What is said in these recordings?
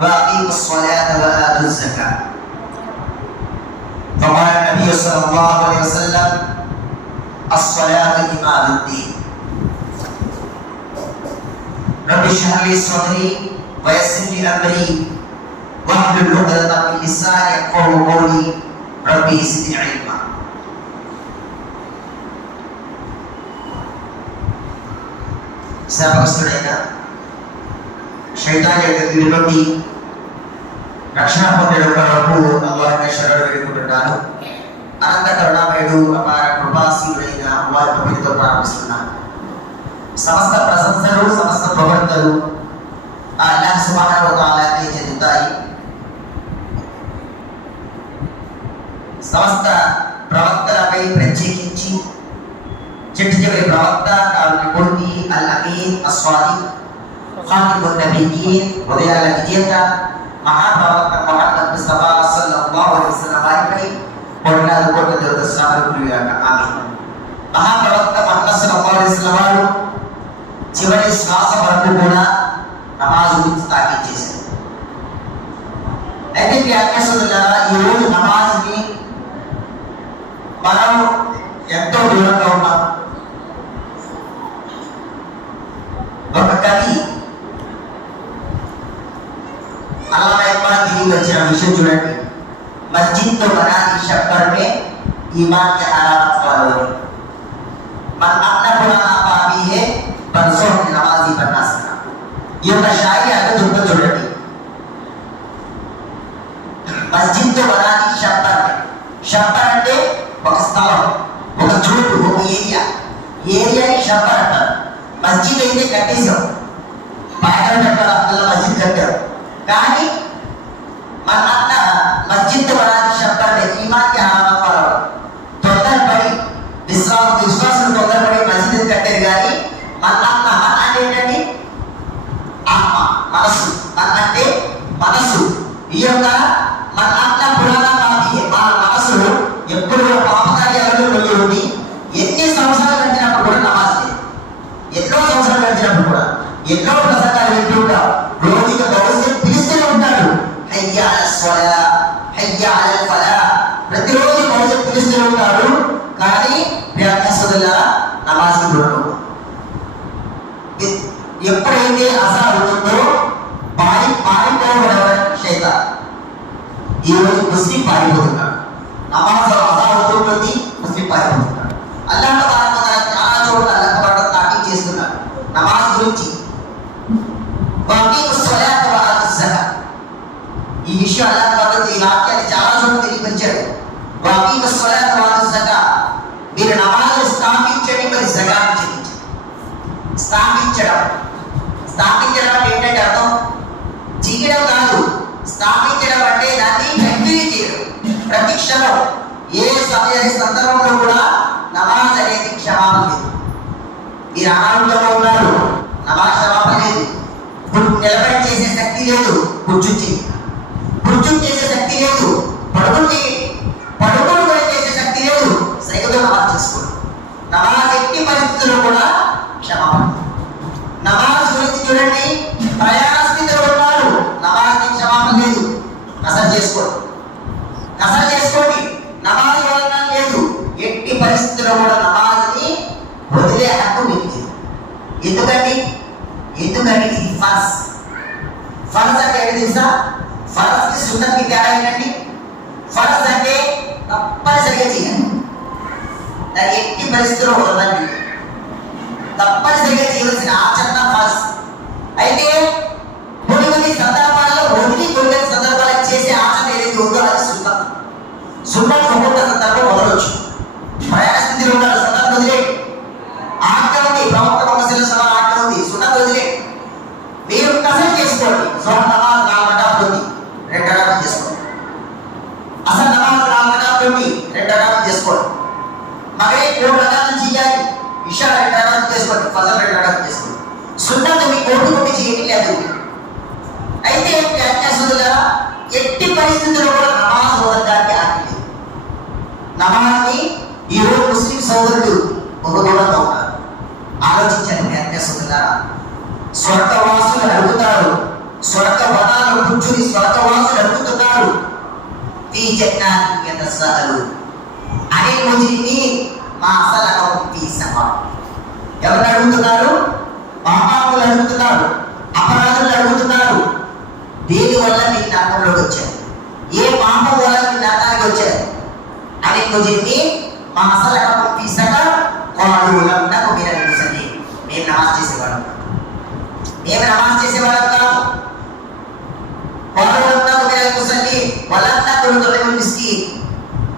وأقيموا الصلاة وآتوا الزكاة. فقال النبي صلى الله عليه وسلم الصلاة إمام الدين. رب اشرح لي صدري ويسر لي أمري واحلل عقدة من لساني يفقهوا قولي ربي زدني علما. శాపగ్రస్తుడైన శైతాన్ యొక్క కీడు నుండి రక్షణ పొందే వరకు అల్లాహ్‌ని శరణు వేడుకుంటున్నాను. అనంత కరుణామయుడు అపార కృపాశీలుడైన వారి పేరుతో ప్రారంభిస్తున్నాను. సమస్త ప్రశంసలు సమస్త ప్రవర్తనలు అల్లాహ్ సుబ్హానహు వ తఆలాకే చెందుతాయి. సమస్త ప్రవక్తలపై ప్రత్యేకించి చిట్ట చివరి ప్రవక్త కారుణ్యమూర్తి అల్ అమీన్ అస్వాదిక్ ఖాతిమున్ నబియ్యీన్ ఉదయాల విజేత మహాప్రవక్త ముహమ్మద్ ముస్తఫా సల్లల్లాహు అలైహి వసల్లం వారిపై కోట్లాది కోట్ల దరుద్రస్నాలు కురియాక ఆమీన్. మహాప్రవక్త ముహమ్మద్ సల్లల్లాహు అలైహి వసల్లం వారు చివరి శ్వాస వరకు కూడా నమాజ్ గురించి తాకీద్ చేశారు. అయితే ఈ అభ్యాసంలారా ఈ రోజు నమాజ్ని మనం ఎంతో దూరంగా ఉన్నాం. ఒక కవి అల్లాహ్ ఇక్బాల్ తిరిగి వచ్చిన విషయం చూడండి. మస్జిద్ తో బనాని షక్కర్ మే ఈమాన్ के अलामत वालों मन अपना पुराना पापी है परसों नमाजी बनना सका. ये ఒక షాయి అక్కడ దుర్గ చూడండి. మస్జిద్ తో బనాని షక్కర్ మే షక్కర్ అంటే ఒక స్థలం, ఒక చోటు, ఒక ఏరియాని షబ్బర్ అంటారు. మస్జిద్ అయితే కట్టేశాం, పాటలు పెట్టారు, అందులో మస్జిద్ కట్టారు. కానీ మన అన్న మస్జిద్ బనాని షబ్బర్ ఈమాన్ కి అలామత్ వారు తొందరపడి విశ్వాసం తొందరపడి మస్జిద్ కట్టారు. కానీ మన అన్న అంటే ఏంటండి? ఆత్మ, మనసు. మన అంటే మనసు. ఈ యొక్క మన అన్న పురాణ పాపి మన మనసు ఎప్పుడు పాపకార్యాలలో వెళ్ళి ఉంది. ఎన్ని సంవత్సరాలు గడిచినప్పుడు కూడా నమాజ్ లేదు. ఎన్నో సంవత్సరాలు గడిచినప్పుడు కూడా ఎన్నో ప్రసంగాలు వింటూ ఉంటారు. రోజుకి భవిష్యత్ పిలుస్తూనే ఉంటాడు, హయ్యా అలస్ సలా హయ్యా అలల్ ఫలా. ప్రతిరోజు భవిష్యత్ పిలుస్తూనే ఉంటాడు. కానీ ప్రియసోదరులారా నమాజ్కి దూరం. ఎప్పుడైతే అసా అవుతుందో పారిపోవడం శైతాన్. ఈ రోజు ముస్లిం పారిపోతున్నాడు. నమాజ్ అదా అవుతుంది, ముస్లిం పారిపోతున్నాడు. అల్లాహ్ తబారక వ తఆలా చాలా చోట్ల అల్లాహ్ తబారక తాకీద్ చేస్తున్నాడు నమాజ్ గురించి. వకీముస్ సలాత వ ఆతుస్ జకాత్. ఈ విషయం అల్లాహ్ తబారక ఈ వాక్యాన్ని చాలా చోట్ల తెలియపరిచాడు. వకీముస్ సలాత వ ఆతుస్ జకాత్. మీరు నమాజ్ స్థాపించండి, మరి జకాత్ చెల్లించండి. స్థాపించడం అంటే ఏంటంటే అర్థం చేయడం కాదు. స్థాపించడం అంటే దాన్ని కంటిన్యూ చేయడం. ప్రతి క్షణం ఏ సందర్భంలో కూడా నమాజ్ అనేది క్షమాపణ లేదు. మీరు అనారోగ్యంగా ఉన్నారు, నమాజ్ క్షమాపణ లేదు. నిలబడి చేసే శక్తి లేదు, కూర్చుని చేసే శక్తి లేదు. పడుకుని చేసే శక్తి లేదు, సైకిల్తో నమాజ్ చేసుకోండి. నమాజ్ ఎట్టి పరిస్థితుల్లో కూడా క్షమాపణ. నమాజ్ గురించి చూడండి, ప్రయాణ స్థితిలో ఉన్నారు, నమాజ్ క్షమాపణ లేదు. కసర్ చేసుకోండి, నమాజ్ వలన లేదు. ఎట్టి పరిస్థితుల్లో కూడా నమాజ్ని వదిలే హక్కు మీకు లేదు. ఎందుకంటే ఇది ఫర్జ్. ఫర్జ్ అంటే ఏంటి తెలుసా? ఫర్జ్కి సున్నత్కి తేడా ఏంటండి? ఫర్జ్ అంటే తప్పనిసరిగా చేయాలి, దాన్ని ఎట్టి పరిస్థితుల్లో వదలండి. తప్పనిసరిగా చేయవలసిన ఆచరణ ఫర్జ్. అయితే కొన్ని సందర్భాల్లో వదిలి, కొన్ని సందర్భాలకు చేసే ఆచరణ ఏదైతే ఉందో అది సున్నత్. సున్నత్ ఒక్కొక్క సందర్భం వదలవచ్చు. ప్రయాణ స్థితిలో ఉన్న సున్నత్ వదిలే. ఆజ్ఞ ఉంది, ప్రవక్త ముహమ్మద్ సల్లల్లాహు అలైహి వసల్లం ఉంది, సున్నత్ వదిలే. మీరు కసర్ చేసుకోండి. జోహర్ నమాజ్ 4 రకాతులు ఉంది, 2 రకాతులు చేసుకోండి. అసలు నమాజ్ 4 రకాతులు ఉంది, 2 రకాతులు చేసుకోండి. మగరిబ్ 3 రకాతులు చేయాలి, ఇషా 2 రకాతులు చేసుకోండి, ఫజర్ 2 రకాతులు చేసుకోండి. సున్నత్ మీ కోటి చేయడం లేదు. అయితే సోదరులారా, ఎట్టి పరిస్థితుల్లో కూడా నమాజ్ వదలడానికి ఆగలేదు. నమాజ్ని ఈరోజు ముస్లిం సోదరులు ఒక దూరంగా ఉన్నారు. ఆలోచించండి సోదరులారా. స్వర్గవాసులు అడుగుతారు, స్వర్గ వనాలు కూర్చుని స్వర్గవాసులు అడుగుతున్నారు, ఫీ జన్నాతిన్ యతసాఅలూన్ అనిల్ ముజ్రిమీన్ మా సలకహుం ఫీ సఖర్. ఎవరు అడుగుతున్నారు? పాపాత్ములు అడుగుతున్నారు, అపరాధులు అడుగుతున్నారు. దేని వల్ల మీరు నరకంలోకి వచ్చారు? ఏ పాపం వల్ల మీరు నరకానికి వచ్చారు? అనిల్ ముజ్రిమీన్ మా సలకహుం ఫీ సఖర్ ఖాలూ లం నకు మినల్ ముసల్లీన్. మేము నమాజ్ చేసేవాళ్ళం, మేము నమాజ్ చేసేవాళ్ళం కాదు. ఖాలూ లం నకు మినల్ ముసల్లీన్ వలం నకు నుత్ఇముల్ మిస్కీన్.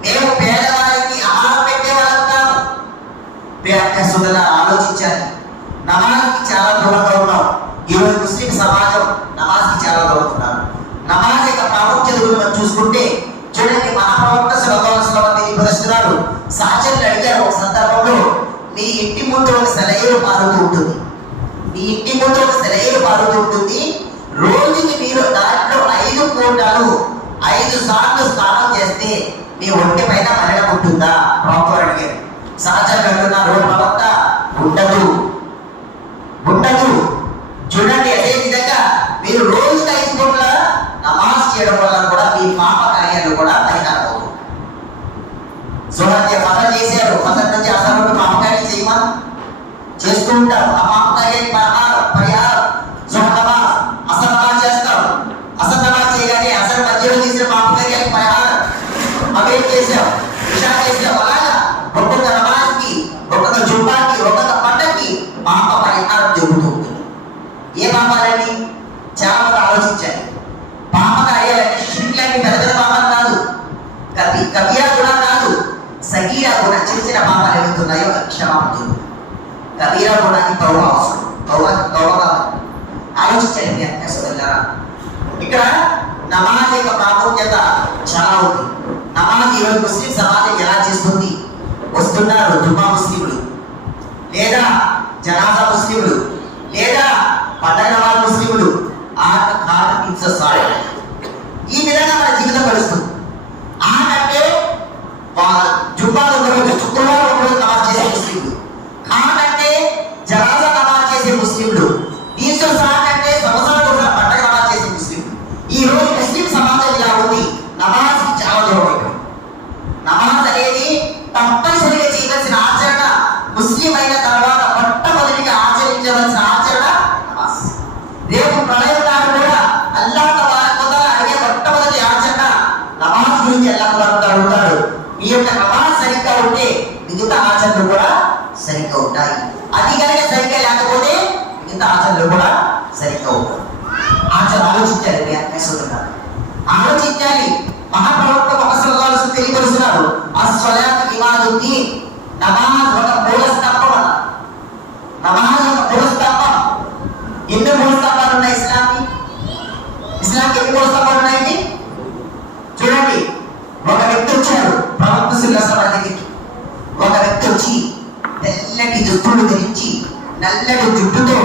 మేము పేదవారికి ఆహారం పెట్టేవాళ్ళం కాదు. ప్రియమైన సోదరులారా, ఆలోచించాలి. నమాజ్కి చాలా దూరంగా ఉన్నాం. ఈరోజు ముస్లిం సమాజం నమాజ్కి చాలా దూరంగా ఉన్నారు. నమాజ్ యొక్క ప్రాముఖ్యత గురించి మనం చూసుకుంటే చూడండి, మహాప్రవక్త సల్లల్లాహు అలైహి వసల్లం తెలియపరుస్తున్నారు. సహచరులు అడిగారు ఒక సందర్భంలో, మీ ఇంటి ముందు ఒక సెలయేరు పారుతూ ఉంటుంది, మీ ఇంటి ముందు ఒక సెలయేరు పారుతూ ఉంటుంది, రోజుకి మీరు దాంట్లో 5 పూటలు 5 సార్లు స్నానం చేస్తే మీ ఒంటి పైన మరణం ఉంటుందా? ప్రవక్త అడిగారు. సహచరులు అంటున్నారు, ప్రవక్త ఉండదు, ఉండదు. చూడండి, అదే విధంగా మీరు రోజుకి 5 పూట్ల నమాజ్ చేయడం వల్ల కూడా మీ పాప కార్యాలు కూడా పరిహారం అవుతుంది. చూడండి, ఫజర్ చేశారు, ఫజర్ నుంచి అసలు వరకు పాప కార్యం చేయమని చేస్తూ ఉంటారు. ఆ పాప కార్యానికి పరిహారం జుహర్ నమాజ్, అసర్ నమాజ్ చేస్తారు. అసర్ నమాజ్ చేయగానే అసర్ మధ్యలో చేసిన పాప కార్యానికి పరిహారం అవేం చేశాం, ఇషా చేశాం. అలాగా ఒక్కొక్క నమాజ్కి, ఒక్కొక్క జుమ్మాకి, ఒక్కొక్క పంటకి పాప పరిహారం జరుగుతూ ఉంటుంది. ఏ పాపాలండి? చాలా మంది ఆలోచించాలి. పాప కార్యాలంటే షిర్కులంటే పెద్ద పెద్ద పాపాలు కాదు, కబీరా కూడా కాదు, సగీరా కూడా చిన్న చిన్న పాపాలు ఏమవుతున్నాయో క్షమాపణ. కబీరా గుణానికి తౌబా అవసరం, తౌబా కావాలి. ఆలోచించండి మీ అక్క సోదరులారా. ఇక్కడ నమాజ్ యొక్క ప్రాముఖ్యత చాలా ఉంది. నమాజ్ ఈరోజు ముస్లిం సమాజం ఎలా చేస్తుంది? వస్తున్నారు జుమ్మా ముస్లింలు, లేదా జనాజా ముస్లింలు, లేదా పండగ నమాజ్ ముస్లింలు, ఈ విధంగా మన జీవితం గడుస్తుంది. అంటే జుమ్మాలో ఒకరోజు, శుక్రవారం ఒకరోజు నమాజ్ చేసే ముస్లింలు, అంటే జనాజా నమాజ్ చేసే ముస్లింలు, దీంతో అంటే సంవత్సరానికి ఒకసారి పండగ నమాజ్ చేసే ముస్లింలు. ఈ రోజు ముస్లిం సమాజం ఇలా ఉంది, నమాజ్కి చాలా దూరం అయిపోయింది. నమాజ్ అనేది తప్పనిసరిగా చేయవలసిన ఆచరణ. ముస్లిం అయిన తర్వాత మొట్టమొదటిగా ఆచరించవలసిన ఆచరణ నమాజ్. రేపు ప్రళయం నాడు కూడా అల్లాహ్ తబారక వ తఆలా అడిగే మొట్టమొదటి ఆచరణ నమాజ్ గురించి. అల్లాహ్ తబారక అడుగుతాడు, మీ యొక్క నమాజ్ సరిగ్గా ఉంటే మిగతా ఆచరణలు కూడా సరిగ్గా ఉంటాయి. అది కనుక సరిగ్గా లేకపోతే మిగతా ఆచరణలు కూడా సరిగ్గా ఉంటాయి. ఆచరణ ఆలోచించాలి మీ అక్క సోదరులారా, ఆలోచించాలి. మహాప్రవక్త ముహమ్మద్ సల్లల్లాహు అలైహి వసల్లం తెలియపరుస్తున్నారు, అస్-సలాతు ఇమాదుద్దీన్. నమాజ్ ఒక మూల స్తంభం అన్నారు. నమాజ్ ఒక మూల స్తంభం. ఎన్ని మూల స్తంభాలు ఉన్నాయి ఇస్లాంకి? ఇస్లాంకి ఎన్ని మూల స్తంభాలు ఉన్నాయండి? చూడండి, ఒక వ్యక్తి వచ్చారు ప్రవక్త సల్లల్లాహు అలైహి వసల్లం దగ్గరికి. ఒక వ్యక్తి వచ్చి తెల్లటి దుస్తులు ధరించి, నల్లటి జుట్టుతో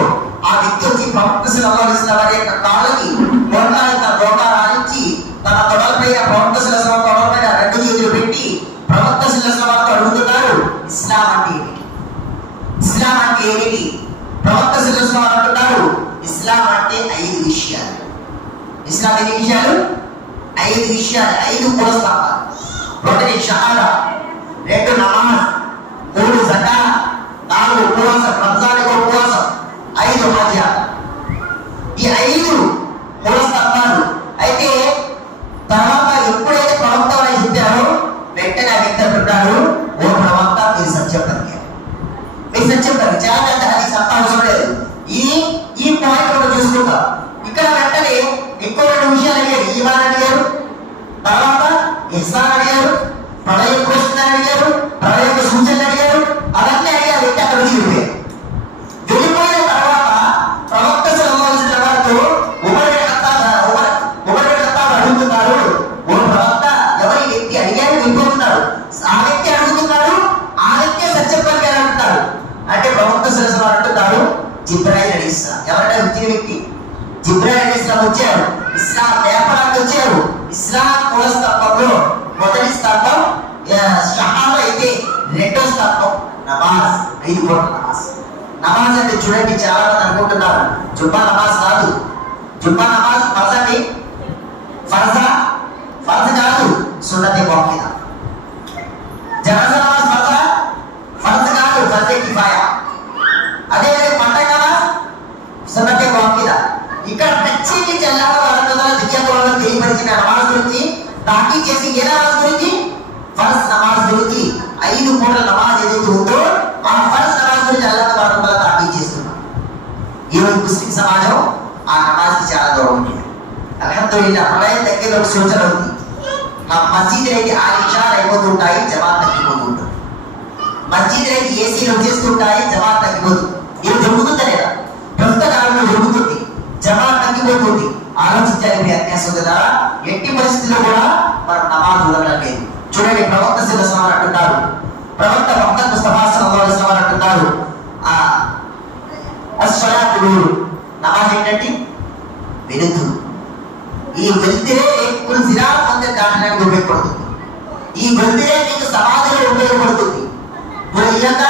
ఆ వ్యక్తి వచ్చి ప్రవక్త సల్లల్లాహు అలైహి వసల్లం వారి యొక్క కాళ్ళకి రాయించి తన తొడలపైన ప్రవక్త సల్లల్లాహు అలైహి వసల్లం తొడలపైన 2 చేతులు పెట్టి ప్రవక్త సల్లల్లాహు అలైహి వసల్లం అడుగుతున్నారు, ఇస్లాం అంటే ఏమిటి? ఇస్లాం అంటే ఏమిటి? ప్రవక్త సల్లల్లాహు అలైహి వసల్లం అంటున్నారు, ఇస్లాం అంటే 5 విషయాలు. ఇస్లాం ఎన్ని విషయాలు? 5 విషయాలు, 5 మూల స్తంభాలు. 1 షహాదా, 2 నమాజ్, 3 జకాత్, 4 ఉపవాసం, రంజాన్ ఉపవాసం, 5 హజ్. ఈ 5 మూల స్తంభాలు. అయితే తర్వాత ఎప్పుడైతే ప్రవక్త వారు చెప్పారో వెంటనే ఆ వ్యక్తి అంటున్నాడు, ఓ ప్రవక్త మీరు సత్యం పలికారు, మీరు సత్యం పలికారు. చాలా పెద్ద హదీస్ అంత అవసరం లేదు. ఈ పాయింట్ మనం చూసుకుంటాం. ఇక్కడ వెంటనే ఇంకో 2 విషయాలు అడిగారు. ఈమాన్ అడిగారు, తర్వాత ఇహ్సాన్ అడిగారు, ప్రళయ ప్రశ్న అడిగారు, ప్రళయ సూచనలు అడిగారు. అవన్నీ అడిగారు. వ్యక్తి అక్కడ నుంచి వెళ్ళిపోయారు. వెళ్ళిపోయిన తర్వాత ప్రవక్త సల్లల్లాహు అలైహి వసల్లం వారితో ఉమర్ బిన్ ఖత్తాబ్ అడుగుతున్నారు, ఓ ప్రవక్త ఎవరి వ్యక్తి అడిగారు వెళ్ళిపోతున్నారు, ఆ వ్యక్తి అడుగుతున్నాడు, ఆ వ్యక్తి సత్యం పలికారు అంటున్నారు. అంటే ప్రవక్త సల్లల్లాహు అలైహి వసల్లం అంటున్నారు, జిబ్రాయిల్ అలైహిస్సలాం. ఎవరంటే వచ్చిన వ్యక్తి? జిబ్రాయిల్ అలైహిస్సలాం వచ్చారు, ఇస్లాం నేర్పడానికి వచ్చారు. ఇస్లాం మూల స్తంభంలో మొదటి స్తంభం షహాదా అయితే, 2వ స్తంభం నమాజ్. 5 పూట్ల నమాజ్. నమాజ్ అంటే చూడండి, చాలా మంది అనుకుంటున్నారు జుమ్మా నమాజ్ కాదు. జుమ్మా నమాజ్ ఫర్జ్ అండి, తాకీ చేసి ఏ నమాజ్ గురించి? ఫరజ్ నమాజ్ గురించి. 5 పూటల నమాజ్ ఏదైతే ఉందో ఆ ఫరజ్ నమాజ్ గురించి అల్లాహ్ తబారక తఆలా తాకీ చేస్తున్నాం. ఈరోజు ముస్లిం సమాజం ఆ నమాజ్కి చాలా దూరం ఉంది. అల్హమ్దులిల్లాహ్ ప్రళయం దగ్గర ఒక సూచన ఉంది. మా మస్జిద్ అయితే 6 నిమిషాలు అయిపోతుంటాయి, జమాత్ తగ్గిపోతుంటుంది. మస్జిద్ అయితే ఏసీలు వచ్చేస్తుంటాయి, జమాత్ తగ్గిపోతుంది. ఇది జరుగుతుందా లేదా? ప్రస్తుత కాలంలో జరుగుతుంది, జమాత్ తగ్గిపోతుంది. ఆలోచించాలి మీ అత్యాసంగా. ఎట్టి పరిస్థితుల్లో కూడా మనం నమాజ్ వదలడం లేదు. చూడండి, ప్రవక్త సల్లల్లాహు అలైహి వసల్లం అంటున్నారు, ప్రవక్త ముహమ్మద్ ముస్తఫా సల్లల్లాహు అలైహి వసల్లం అంటున్నారు, అస్సలాతు నూర్, నమాజ్ ఏంటంటే వెలుతురు. ఈ వెలుతురే నీకు సిరాత్ పొందే దాటడానికి ఉపయోగపడుతుంది. ఈ వెలుతురే నీకు సమాధిలో ఉపయోగపడుతుంది. ఈ యొక్క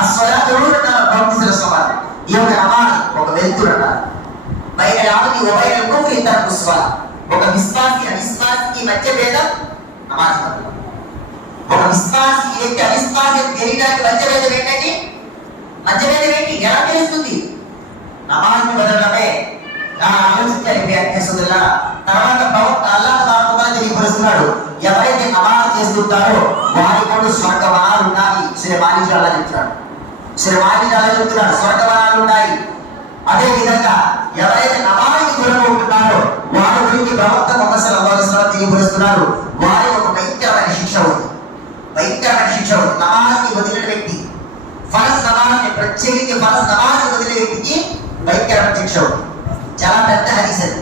అస్సలాతు నూర్ ప్రవక్త సల్లల్లాహు అలైహి వసల్లం ఈ యొక్క నమాజ్ ఒక వెలుతురు అన్నారు. బయట రావని ఉభయ కుఫ్రి తరకుస్వా, ఒక విశ్వాసి అవిశ్వాసికి మధ్య భేదం నమాజ్ వల్ల. ఒక విశ్వాసి వ్యక్తి అవిశ్వాసి తెలియడానికి మధ్య భేదం ఏంటంటే, మధ్య భేదం ఏంటి? ఎలా తెలుస్తుంది? నమాజ్ వదలడమే. ఆలోచించాలి అత్యసులా. తర్వాత ప్రవక్త అల్లాహ్ తబారక తఆలా తెలియపరుస్తున్నాడు, ఎవరైతే నమాజ్ చేస్తుంటారో వారి కొడు స్వర్గవనాలు ఉన్నాయి. శ్రీమాని అల్లాహ్ చెప్తున్నాడు, శ్రీమాని అల్లాహ్ చెప్తున్నాడు, స్వర్గవనాలు ఉన్నాయి. అదే విధంగా ఎవరైతే నమాజ్కి దూరంగా ఉంటున్నారో వారి గురించి ప్రవక్త ముహమ్మద్ సల్లల్లాహు అలైహి వసల్లం తెలియపరుస్తున్నారు, వారి ఒక భయంకరమైన శిక్ష ఉంది. భయంకరమైన శిక్ష ఉంది. నమాజ్ని వదిలిన వ్యక్తి, ఫరజ్ నమాజ్ని ప్రత్యేకించి ఫరజ్ నమాజ్ని వదిలిన వ్యక్తికి భయంకరమైన శిక్ష ఉంది. చాలా పెద్ద హదీస్ అది.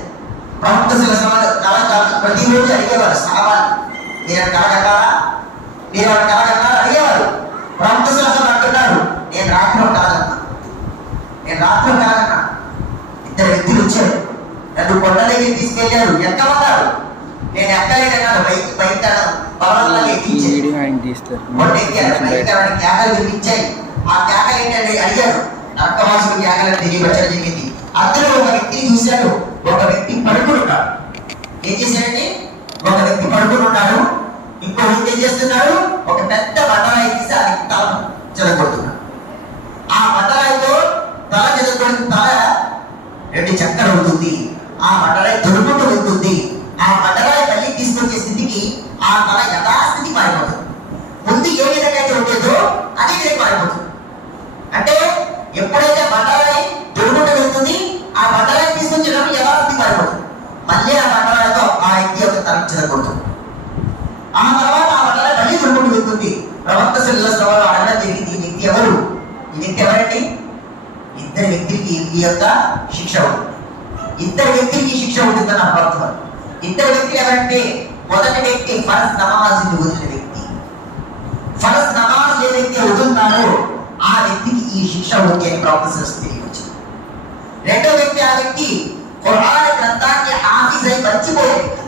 ప్రవక్త సల్లల్లాహు అలైహి వసల్లం ప్రతిరోజు అడిగేవారు సహాబాలు, మీరు కలగన్నారా, మీరు కలగన్నారా అడిగేవారు. ప్రవక్త సల్లల్లాహు అలైహి వసల్లం అంటున్నారు, నేను రాత్రిలో కలగన్నా, నేను రాత్రిలో కలగన్నా. 2 వ్యక్తులు వచ్చారు, నన్ను కొండ దగ్గరికి తీసుకెళ్లారు, ఎక్కమన్నారు. నేను ఎక్కలేదన్నాను, బయట పర్వతాలకు ఎక్కించారు. కొండ ఎక్కారు, భయంకరమైన కేకలు వినిపించాయి. ఆ కేకలు ఏంటంటే అడిగారు, నరకవాసులు కేకలను తెలియపరచడం జరిగింది. అందరూ ఒక వ్యక్తిని చూశారు, ఒక వ్యక్తి పడుకుని ఉన్నాడు. ఏం చేశారండి? ఒక వ్యక్తి పడుకుని ఉన్నాడు, ఇంకో వ్యక్తి ఏం చేస్తున్నారు? ఒక పెద్ద బండరాయి తీసి ఆ వ్యక్తి తల చెదగొడుతున్నాడు. ఆ బండరాయితో తల చెదగొడిన తల 2 చక్కర అవుతుంది. ఆ బండరాయి దొరుకుంటూ వెళ్తుంది. ఆ బండరాయి మళ్ళీ తీసుకొచ్చే స్థితికి ఆ తల యథాస్థితి మారిపోతుంది. ముందు ఏ విధంగా అయితే ఉండేదో అదే విధంగా మారిపోతుంది. అంటే ఎప్పుడైతే బండరాయి దొరుకుంటూ వెళ్తుంది, ఆ బండరాయి తీసుకొచ్చేటప్పుడు యథాస్థితి మారిపోతుంది. మళ్ళీ ఆ బండరాయితో ఆ వ్యక్తి యొక్క తల చెదగొడుతుంది. ఆ తర్వాత ఆ బండరాయి మళ్ళీ దొరుకుంటూ వెళ్తుంది. ప్రవక్త సల్లల్లాహు అలైహి వసల్లం అడగడం జరిగింది, ఈ వ్యక్తి ఎవరు? ఈ వ్యక్తి ఎవరండి? 2 వ్యక్తులకి ఈ యొక్క శిక్ష ఉంది. 2 వ్యక్తులకి శిక్ష ఉంటుందని అర్థం. 2 వ్యక్తులు ఎవరంటే, మొదటి వ్యక్తి ఫరజ్ నమాజ్ వదిలిన వ్యక్తి. ఫరజ్ నమాజ్ ఏ వ్యక్తి వదులుతాడో ఆ వ్యక్తికి ఈ శిక్ష ఉంది అని ప్రొఫెసర్ తెలియవచ్చింది. రెండో వ్యక్తి, ఆ వ్యక్తి ఖురాన్ గ్రంథాన్ని హాఫీజ్ అయి మర్చిపోయే వ్యక్తి.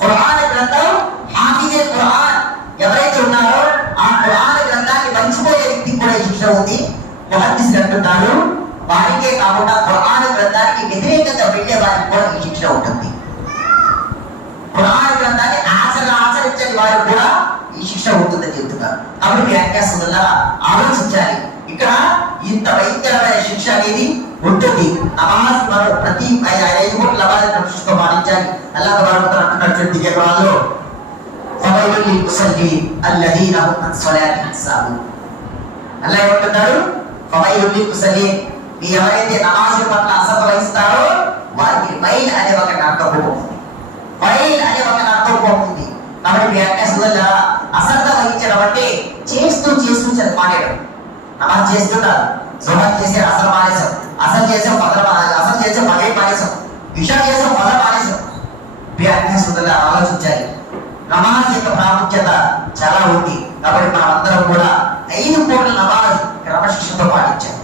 ఖురాన్ గ్రంథం హాఫీజే ఖురాన్ ఎవరైతే ఉన్నారో ఆ ఖురాన్ గ్రంథాన్ని మర్చిపోయే వ్యక్తికి కూడా ఈ శిక్ష ఉంది. ముహద్దీసులు అంటున్నారు, వారికే కాకుండా ఖురాన్ గ్రంథానికి వ్యతిరేకంగా వెళ్ళే వారికి కూడా ఈ శిక్ష ఉంటుంది. ఖురాన్ గ్రంథాన్ని ఆచరించని వారికి కూడా ఈ శిక్ష ఉంటుందని చెబుతున్నారు. కాబట్టి మీ అత్యాసంగా ఆలోచించాలి. ఇక్కడ ఇంత భయంకరమైన శిక్ష అనేది ఉంటుంది. నమాజ్ మనం ప్రతి 5 పూటల నమాజ్ దృష్టితో పాటించాలి. అల్లాహ్ తబారక తఆలా అంటున్నాడు దిగే వాళ్ళు, ఫవైలుల్ లిల్ ముసల్లీన్ అల్లదీన హుమ్ అన్ సలాతిహిమ్ సాహూన్. అల్లాహ్ ఏమంటున్నాడు? ఫవైలుల్ లిల్ ముసల్లీన్, మీ ఎవరైతే నమాజ్ పట్ల అశ్రద్ధ వహిస్తారో వారికి వైల్ అనే ఒక నరకం ఉంది. వైల్ అనే ఒక నరకం ఉంది. కాబట్టి మీ అత్యాసంగా అశ్రద్ధ వహించడం అంటే చేస్తూ మానేయడం. నమాజ్ చేస్తున్నారు, సుబహ్ చేసే అసలు మానేసాం, అసలు చేసే ఫజర్ మానేసాం, అసలు చేసే మగై మానేసాం, ఇషా చేసే ఫజర్ మానేసాం. మీ అత్యాసంగా ఆలోచించాలి. నమాజ్ యొక్క ప్రాముఖ్యత చాలా ఉంది. కాబట్టి మనం అందరం కూడా 5 పూటల నమాజ్ క్రమశిక్షణతో పాటించాలి.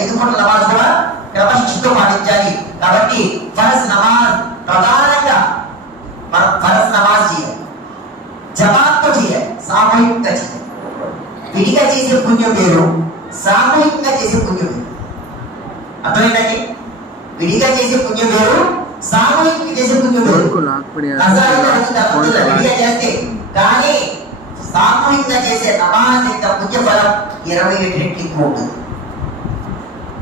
5 పూటల నమాజ్ కూడా క్రమశిక్షణతో పాటించాలి. కాబట్టి ఫరజ్ నమాజ్ ప్రధానంగా మనం ఫరజ్ నమాజ్ చేయాలి, జమాత్తో చేయాలి, సామూహికంగా చేయాలి. విడిగా చేసే పుణ్యం వేరు, సామూహికంగా చేసే పుణ్యం వేరు. అర్థమైందండి? విడిగా చేసే పుణ్యం వేరు, సామూహికంగా చేసే పుణ్యం వేరు. విడిగా చేస్తే కానీ సామూహికంగా చేసే నమాజ్ యొక్క పుణ్య ఫలం 27 రెట్లు ఎక్కువ ఉంటుంది.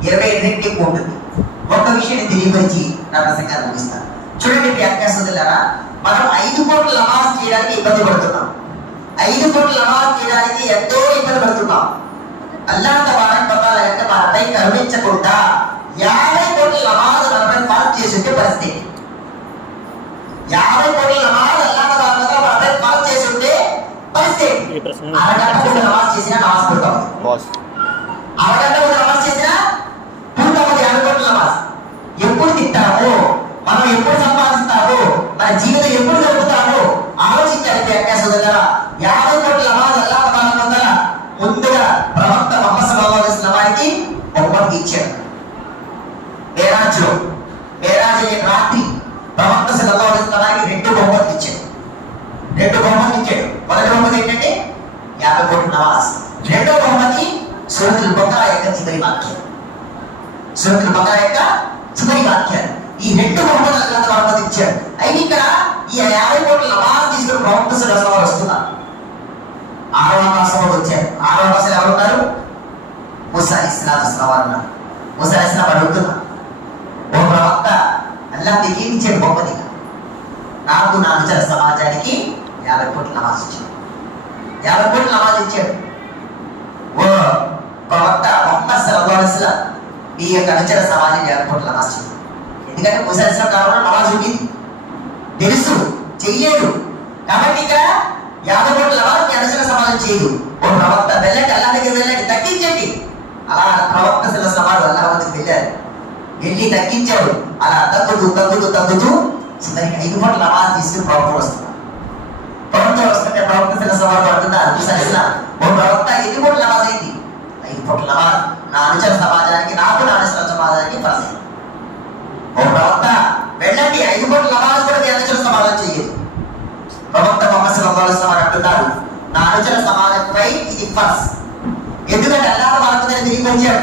27 రెట్లు ఎక్కువ ఉంటుంది. ఒక విషయాన్ని తెలియపరిచి నా ప్రసంగాన్ని ముగిస్తాను. చూడండి అత్యాసంగా మనం 5 పూటల నమాజ్ చేయడానికి ఇబ్బంది పడుతున్నాం. 5 పూటల నమాజ్ చేయడానికి ఎంతో ఇబ్బంది పడుతున్నాం. అల్లాహ్ తబారక్ వ తఆలా యొక్క మనపై కరుణించకుండా 50 పూటల నమాజ్ మనపై ఫర్జ్ చేసింటే పరిస్థితి. 50 పూటల నమాజ్ అల్లాహ్ తబారక్ వ తఆలా మనపై ఫర్జ్ చేసింటే పరిస్థితి. అరగంట పూట నమాజ్ చేసినా నమాజ్ పడతాం. అరగంట పూట నమాజ్ చేసినా పూర్తవుతుంది 50 పూటల నమాజ్. ఎప్పుడు తింటాము, మనం ఎప్పుడు సంపాదిస్తాము, మన జీవితం ఎప్పుడు గడుపుతాము ఆలోచించాలి. సోదరులారా, 50 పూటల నమాజ్ అల్లాహ్ తబారక్ వ తఆలా ముందుగా ప్రవక్త ముహమ్మద్ సల్లల్లాహు అలైహి వసల్లం వారికి బహుమతి ఇచ్చాడు. మేరాజ్ అనే రాత్రి ప్రవక్త సల్లల్లాహు అలైహి వసల్లం వారికి 2 బహుమతులు ఇచ్చాడు. 2 బహుమతులు ఇచ్చాడు. మొదటి బహుమతి ఏంటంటే 50 పూటల నమాజ్. రెండో బహుమతి సూరతుల్ బకరా యొక్క చివరి వాక్యం. సూరతుల్ బకరా యొక్క చివరి వాక్యాలు. ఈ 2 బహుమతులు అల్లాహ్ తబారక్ ఇచ్చాడు. అయితే ఇక్కడ ఈ 50 పూటల నమాజ్ తీసుకుని ప్రవక్త సల్లల్లాహు అలైహి వసల్లం వస్తున్నారు. 6వ మాసంలో వచ్చారు. 6వ మాసం ఎవరు ఉన్నారు? మూసా అలైహిస్సలాం ఉన్నారు. మూసా అలైహిస్సలాం అడుగుతున్నారు, ఓ ప్రవక్త, అల్లాహ్ నీకు ఏమి ఇచ్చాడు బహుమతిగా? నాకు నా అనుచర సమాజానికి 50 పూటల నమాజ్ ఇచ్చాడు. 50 పూటల నమాజ్ ఇచ్చాడు. ఓ ప్రవక్త ముహమ్మద్ సల్లల్లాహు అలైహి వసల్లం మీ యొక్క అనుచర సమాజానికి 50 పూటల నమాజ్ ఇచ్చాడు. ఎందుకంటే మూసా అలైహిస్సలాం కావాలన్నా నమాజ్ ఉంది, తెలుసు, చెయ్యడు. కాబట్టి ఇక్కడ 50 పూటల నమాజ్ మీ అనుచర సమాజం చేయదు. ఓ ప్రవక్త వెళ్ళండి, అల్లాహ్ దగ్గర వెళ్ళండి, తగ్గించండి. అలా ప్రవక్త సల్లల్లాహు అలైహి వసల్లం అల్లాహ్ దగ్గరికి వెళ్ళారు. వెళ్ళి తగ్గించాడు. అలా తగ్గుతూ చివరికి 5 పూటల నమాజ్ తీసుకుని ప్రవక్త వస్తున్నారు. ప్రవక్త వస్తుంటే ప్రవక్త సల్లల్లాహు అలైహి వసల్లం అంటున్నారు, మూసా అలైహిస్సలాం, ఓ ప్రవక్త 5 పూటల నమాజ్ అయింది. 5 పూటల నమాజ్ నా అనుచర సమాజానికి, నాకు నా అనుచర సమాజానికి ఫరజ్ అయింది. ఓ ప్రవక్త వెళ్ళండి, 5 పూటల నమాజ్ కూడా మీ అనుచర సమాజం చేయదు. ప్రవక్త ముహమ్మద్ సల్లల్లాహు అలైహి వసల్లం అంటున్నారు, నా అనుచర సమాజంపై ఇది ఫర్జ్. ఎందుకంటే అల్లాహ్ తబారక్ వ తఆలా తిరిగి వచ్చాడు.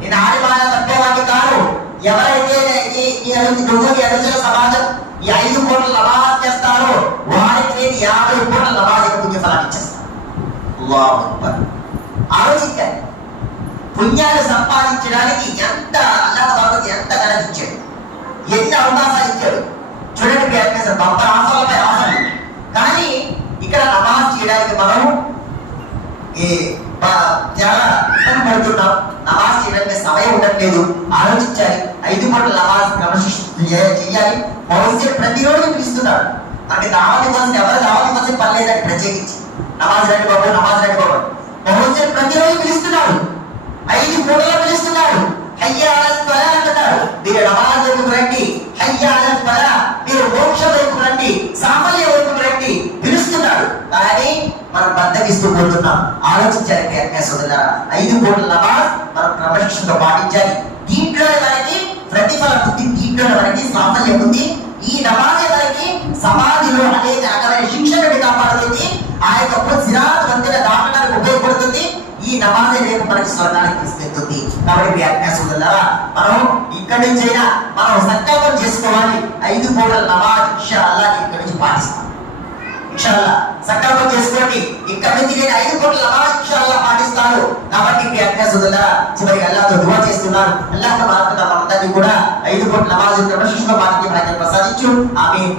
నేను ఆడిన మాట తప్పేవాడిని కాదు, ఎవరైతే నువ్వు నీ అనుచర సమాజం ఈ 5 పూటల నమాజ్ చేస్తారో వారికి నేను 50 పూటల నమాజ్ పుణ్య ఫలాన్ని ఇచ్చేస్తాను. అల్లాహు అక్బర్. ఆలోచించాలి, పుణ్యాలు సంపాదించడానికి ఎంత అల్లాహ్ తబారక్ ఎంత ఘనత ఇచ్చాడు, ఎన్ని అవకాశాలు ఇచ్చాడు. చూడండి, గొప్ప ఆఫర్లపై ఆఫర్లు. కానీ ఇక్కడ నమాజ్ చేయడానికి మనం చాలా ఇబ్బంది పడుతున్నాం. నమాజ్ చేయడానికి సమయం ఉండట్లేదు. ఆలోచించాలి. 5 పూటల నమాజ్ క్రమశిక్షణ చేయాలి. మౌస్య ప్రతిరోజు పిలుస్తున్నాడు. అంటే దావతి కోసం ఎవరు దావతి కోసం పర్లేదని ప్రత్యేకించి నమాజ్ రండి బాబు, నమాజ్ రండి బాబు. మౌస్య ప్రతిరోజు పిలుస్తున్నాడు. 5 పూటలు పిలుస్తున్నాడు. హయ్యా అలల్ ఫలాహ్ అంటున్నాడు. మీరు నమాజ్ వైపు రండి. హయ్యా అలల్ ఫలాహ్, మీరు మోక్ష వైపు రండి, సాఫల్య వైపు రండి పిలుస్తున్నాడు. కానీ మనం బద్దకిస్తూ పోతున్నాం. ఆలోచించాలి సోదరులారా, 5 పూటల నమాజ్ మనం క్రమశిక్షణతో పాటించాలి. దీంట్లో మనకి ప్రతిఫలం ఉంది, దీంట్లో మనకి సాఫల్యం ఉంది. ఈ నమాజే మనకి సమాధిలో అనేక రకమైన శిక్షణని కాపాడుతుంది. ఆ యొక్క సిరాత్ వంతెన దాటడానికి ఉపయోగపడుతుంది. ఈ నమాజే రేపు మనకి స్వర్గానికి తీసుకెళ్తుంది. కాబట్టి సోదరులారా, మనం ఇక్కడి నుంచైనా మనం సంకల్పం చేసుకోవాలి. 5 పూటల నమాజ్ ఇన్షాఅల్లాహ్ ఇక్కడి నుంచి పాటిస్తాం. ఇన్షాఅల్లాహ్ సంకల్పం చేసుకోండి, ఇక్కడ నుంచి నేను 5 పూటల నమాజ్ ఇన్షాఅల్లాహ్ పాటిస్తాను. కాబట్టి సోదరులారా, చివరికి అల్లాహ్తో దుఆ చేస్తున్నాను. అల్లాహ్ తబారక్ వ తఆలా మనందరినీ కూడా 5 పూటల నమాజ్ క్రమశిక్షణతో పాటించే భాగ్యం ప్రసాదించు. ఆమీన్.